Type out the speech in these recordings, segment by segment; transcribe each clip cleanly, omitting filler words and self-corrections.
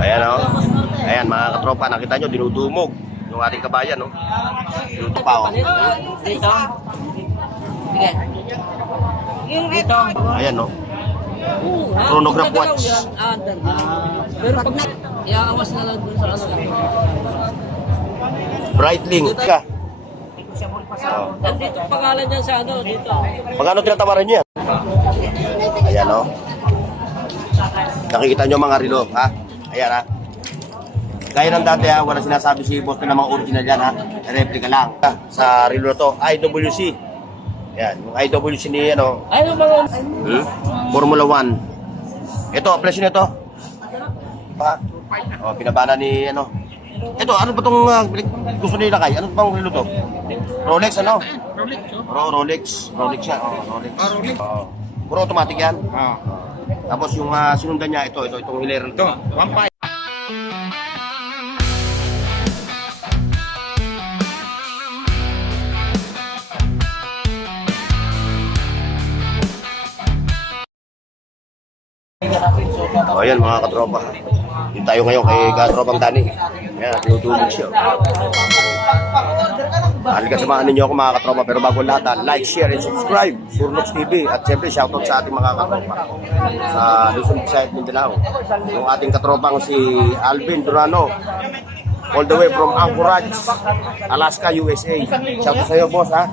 Ayan o. Ayan mga katropa, nakita nyo, dinudumog yung ating kabayan, no? Dito pa o. Dito. Sige. Dito. Ayan no. Chronograph watch. Pero pag iaawas na lang dun sa ano. Breitling. Ka. Dito pangalan niya sa ano, dito. Magkano tinatawaran niyo yan? Ayan o. Nakikita nyo mga relo, ha? Ayan ha. Gaya ng dati ha, wala sinasabi si boss na mga original yan ha. Replica lang. Sa relo na to, IWC. Ayan, yung IWC ni ano. Ay, yung mga... Formula 1. Ito, presyo nito. Pa. O, pinabana ni ano. Ito, ano ba itong gusto nila kay? Ano bang relo to? Rolex ano? Rolex. Rolex siya. Rolex. Rolex. Puro automatic yan. Tapos yung sinundan niya, itong hilera nito. 1.5. O ayan mga katropa. Dito tayo ngayon kay katropang Dani. Ayan, tinutulog siya. Halika samahan ninyo ako mga katropa. Pero bago lahat, like, share, and subscribe. Surnox TV. At siyempre shoutout sa ating mga katropa sa Luzon, Visayas, Mindanao. Yung ating katropang si Alvin Durano, all the way from Anchorage, Alaska, USA. Shoutout sa iyo boss ha.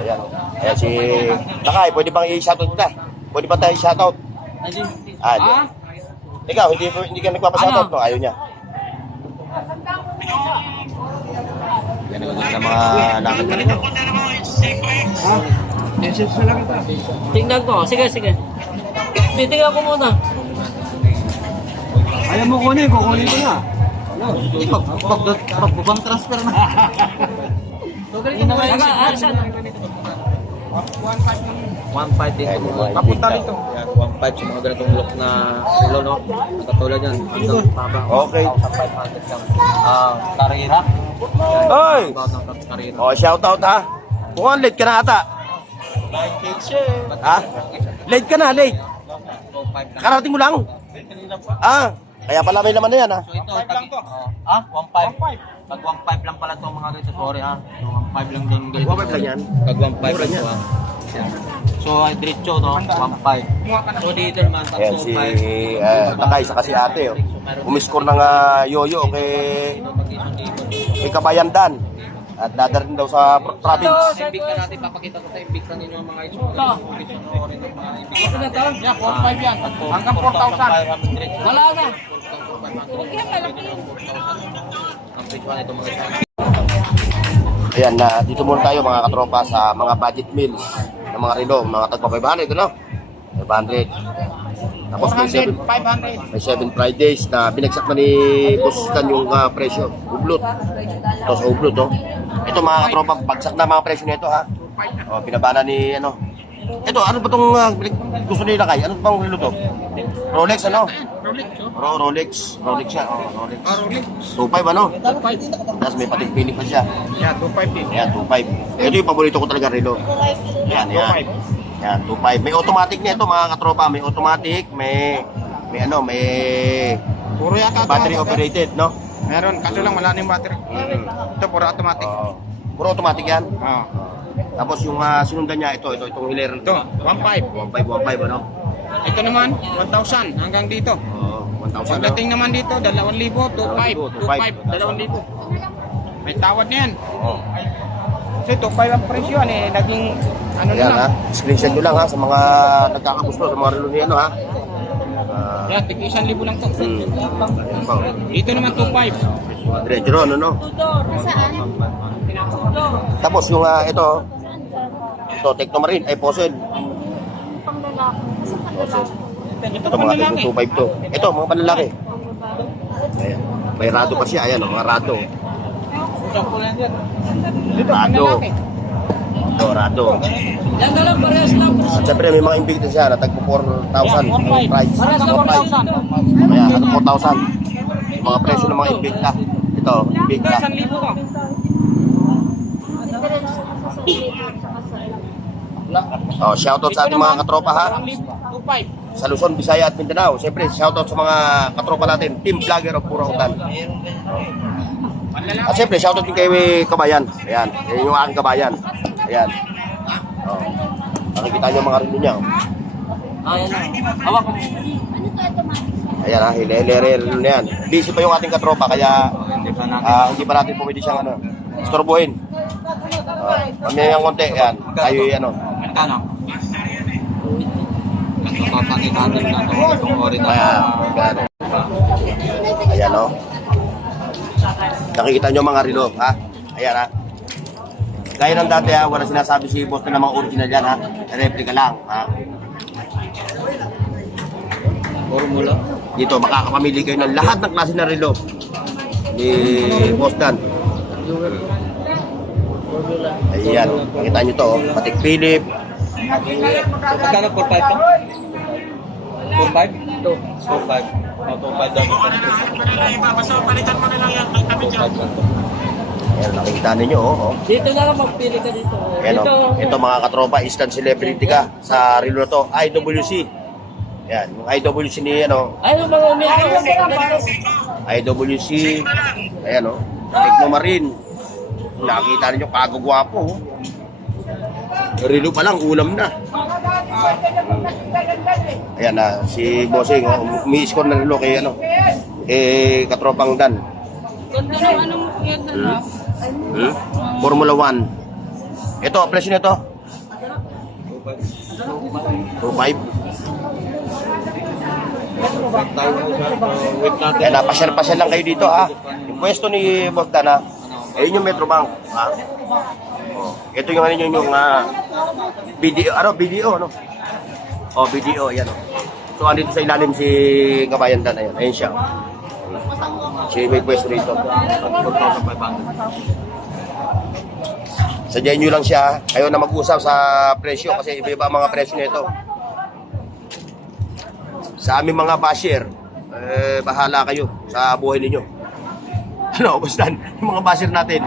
Ayan. Ayan si Takay, pwede bang i-shoutout kita? Pwede ba tayo i-shoutout? Ikaw, hindi ka nagpapashoutout, no? Ayaw niya. Yan ang ganda mga lakad ka nito. Tingnan ko. Sige. Titingnan ko muna. Ayaw mo kunin ko na. Pagbubang transfer na. Saan? 1.5 din ito. Papunta dito. 1.5 sa mga ganitong look na relo, no? Katulad yan. Hanggang paba. Okay. 1,500 lang. Karera. Oy! Karera. Oh, shoutout ha. Mukhang late ka na ata. Ha? Late ka na, late. Karating mo lang. Kaya pala may laman na yan ha. So ito, 1.5. Pag 1.5 lang pala itong mga ganito. Sorry ha. 1.5 lang doon. 1.5 lang yan. Pag 1.5 lang ito ha. So, diretso no, 1.5. So, dito naman, Ayan si Takay sa kasi ate. Oh. Umiscore ng yoyo kay Kabayan Dan. At dadarin daw sa province. Imbik na natin, papakita ko sa imbik na ninyo mga ito. Ito na to? Yeah, 4.5 yan. Hanggang 4,000. Wala na. Ang presyo nito mga ito. Ayan, dito muna tayo mga katropa sa mga budget meals ng mga relo, mga tagpa 500, ano? 500. Tapos may 7 Fridays na binagsak na ni Boss Dan yung presyo. Ublot. Ito sa ublot, oh. Ito mga katropa, bagsak na mga presyo nito ha. O, pinabana ni ano. Ito, ano ba itong gusto nila kay? Ano bang relo to? Rolex, ano? Rolex. Rolex siya. Rolex. 2.5 ano? 2.5. Tapos may patigpili pa siya. Yeah, 2.5 din. Ayan, 2.5. Ito yung paborito ko talaga relo. Ayan. Ayan, 2.5. May automatic na ito mga katropa. May automatic, may Puro yata battery operated, no? Meron, kaso lang wala na yung battery. Ito, puro automatic. Puro automatic yan. Oo. Tapos yung sinundan niya, itong hilera Ito, 1.5. 1.5, ano? Ito naman, 1,000 hanggang dito. 1,000, no? Pagdating naman dito, 2,000, 2,500, 2,500. May tawad na yan. Kasi 2,500 ang presyo yan eh, naging ano na Ayan lang. ha, screenshot nyo lang ha sa mga nagkakagusto, sa mga relo niya, ano ha? Yan, tig 1,000 lang to. Ayan pa. Dito naman 2,500. Diretso ron, ano? Tapos yung ito Tecno Marine, ay Fossil. Ito mga Tecno 2.5 to. Ito, mga panlalaki. Ayan. May rado pa siya, ayan, mga rado. Rado. Ito, rado. Yan na lang, parehas lang. At syempre may mga Invictus siya na tagpo 4,000 price. Parehas lang, 4,000. Kaya, ano 4,000. Yung mga presyo ng mga Invictus. Ito, Invictus. 1,000 ko. Oh, shoutout sa ating mga katropa ha. 2,500. sa Luzon, Visaya at Mindanao. Siyempre, shoutout sa mga katropa natin, Team Vlogger of Purautan. At siyempre, shoutout din kay Kabayan. Ayan, yan yung aking kabayan. Ayan. Oh. Nakikita nyo mga relo niya. Ayan na. Hawak. Ayan ha, hilere-relo na yan. Busy pa yung ating katropa, kaya hindi pa natin pwede siyang istorbohin. Mamaya yung konti, yan. Tayo yung Ano? Papangitan na itong ori na. Ayan o. Nakikita nyo mga relo, ha? Ayan ha. Gaya ng dati ha, wala sinasabi si boss na mga original yan ha. Replica lang, ha? Formula. Dito, makakapamili kayo ng lahat ng klase ng relo ni Boss Dan. Ayan, makita nyo to, Patek Philippe. Magkano 4.5 to? 4.5? Ito. 4.5. 4.5 daw. Ayan, nakikita ninyo, oh. Dito na lang magpili ka dito. Ayan, oh. Ito mga katropa, instant celebrity ka sa relo na to, IWC. Ayan, yung IWC ni, Ay, yung mga umiyak. IWC. Ayan, oh. Technomarine. Nakikita ninyo, kagagwapo, oh. Relo pa lang, ulam na. Ayan na, si Bossing, umi-score ng relo kay, katropang Dan. Ganda ng anong yan na. Formula 1. Ito, presyo nito? 2.5. Kaya napasyal-pasyal lang kayo dito, ha. Yung pwesto ni Boss Dan, ha. Ayun yung Metrobank, ha. Ito yung video, video, no? Oh, video, ayan. So, andito sa ilalim si Kabayan Dan, ayan. Ayun siya. Siya may pwesto rito. 4,500. Sadyain nyo lang siya. Ayaw na mag-usap sa presyo kasi iba-iba ang mga presyo nito. Sa aming mga basher, bahala kayo sa buhay ninyo. Ano, basta yung mga basher natin.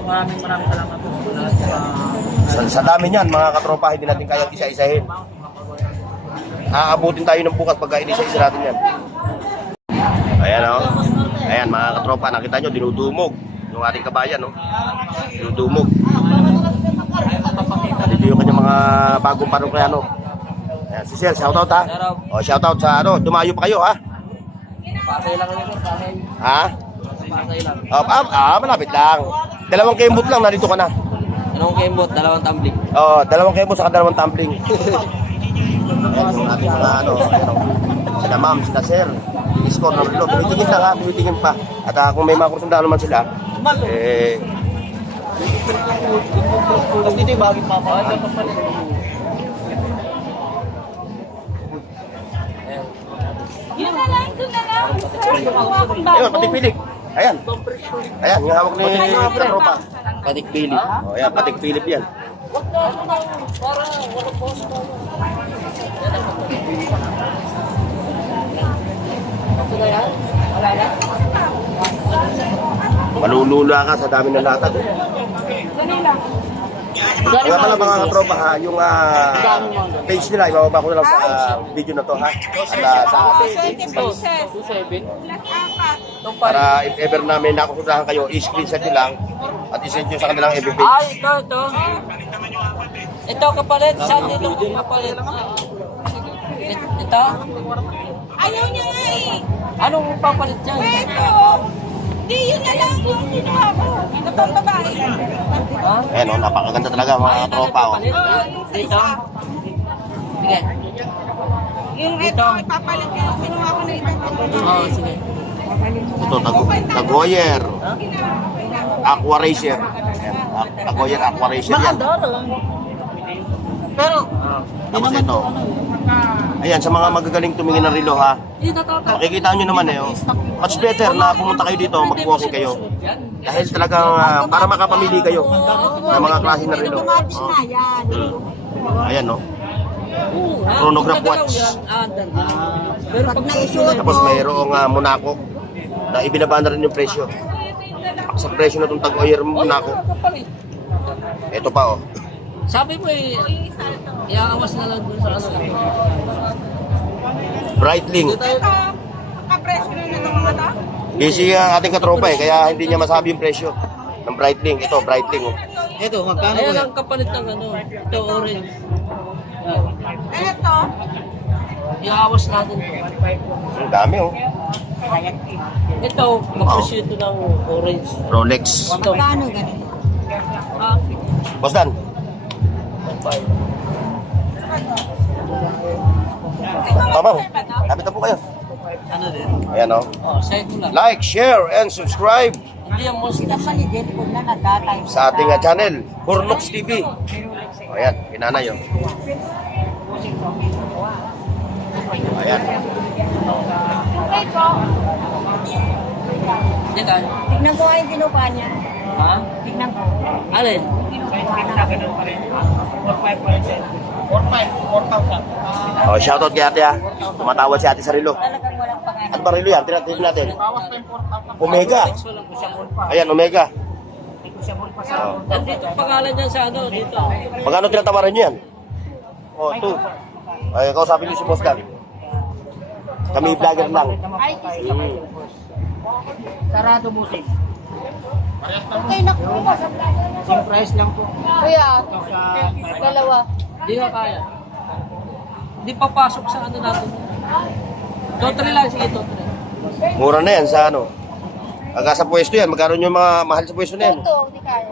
Maraming salamat po Sa dami niyan, mga katropa, hindi natin kaya isa-isahin. Aabutin tayo ng bukas pagka inisa-isa natin yan. Ayan o. Ayan mga katropa, nakita nyo, dinudumog. Yung ating kabayan, no? Dinudumog. Dito yung kanyang mga bagong parokyano. Ayan, si Sel, shoutout ha. O, shoutout sa dumayo pa kayo ha. Pasay lang ulit. Pasay. Ha? Pasay lang. Malapit lang. 2 kembot lang, narito ka na. Anong kembot? 2 tumbling. Oo, 2 kembot saka 2 tumbling. Ayan yung ating mga sila ma'am, sila sir. I-score ng relo. Tumitingin lang ha, tumitingin pa. At kung may mga kusundalo naman sila, Tapos dito yung bagong papa. Yun na lang, doon na lang. Sir, ayun, Patek Philippe. Ayan. Ayan, yung hawak ni katropa. Patek Philippe. O, ayan, Patek Philippe yan. Para wala po sa Malulula ka sa dami ng latag. Kaya pala mga katropa ha, yung page nila, ibababa ko na lang sa video na to ha. At sa 20 pieces. 2.7. para if ever na may nakukusahan kayo, i-screenshot nyo lang at i-send nyo sa kanilang FB page. Ay, ito. Ito kapalit. Saan dito kapalit? Ito? Ayaw niya nga eh. Anong papalit dyan? Ito. Di, yun na lang yung kinuha ko. Ito pang babae. Ha? Ayan o, napakaganda talaga mga tropa o. Yung sa Dito? isa. Sige. Yung ito, ipapalit ko yung kinuha ko na ito. Oo, sige. Ito, Tagoyer, Aqua Racer. Ayan, Tagoyer, Aqua Racer yan. Pero, Tapos ito. Ayan, sa mga magagaling tumingin ng relo ha. Makikita nyo naman much better na pumunta kayo dito, mag-walking kayo. Dahil talagang para makapamili kayo ng mga klase ng relo. Ayan no. Chronograph watch. Pero pag naisulat Tapos mayroong Monaco na ibinaba na rin yung presyo. Sa presyo na itong Tagoyer Monaco. Ito pa, oh. Sabi mo eh, iaawas na lang dun sa ano. Breitling. Ito, kapresyo na itong mga to. Busy ang ating katropa eh, kaya hindi niya masabi yung presyo ng Breitling. Ito, Breitling, oh. Ito, magkano Ayan ang kapalit ng ano. Ito orange. Ito, Iaawas natin to. Ang dami, oh. Ito, mag-presyo ito ng orange. Rolex. Ito. magkano ganito? Boss Dan, tama, lapit na po kayo. Ano din? Ayan, oh. Oh, side mo lang. Like, share, and subscribe Hindi yung most sa ating channel, Burnox TV. O, ayan, kinanay, oh. Ayan. Hindi ka. Tignan ko nga yung dinupa niya. Ha? Tignan ko. Alin? 4,000. Oh, shoutout kay ate, ha. Tumatawad si ate Sarilo. Talagang walang pangalan. At barilo yan, tinatignan natin. Bawas pa yung 4,000. Omega. Walang kusabon. Ayan, Omega. Oh. Nandito ang pangalan niya sa ano, dito. Magkano tinatawaran niyo yan? Oh, 2. Ay, kausapin niyo si Boss Dan. Kami vlogger lang. Ay, Sarado musik. okay na po. Same price lang po. Kuya, dalawa. Hindi ka kaya. Hindi papasok sa ano natin. Totre lang, sige, totre. Mura na yan sa ano. Pagka sa pwesto yan, magkano yung mga mahal sa pwesto na yan? Ito, hindi kaya.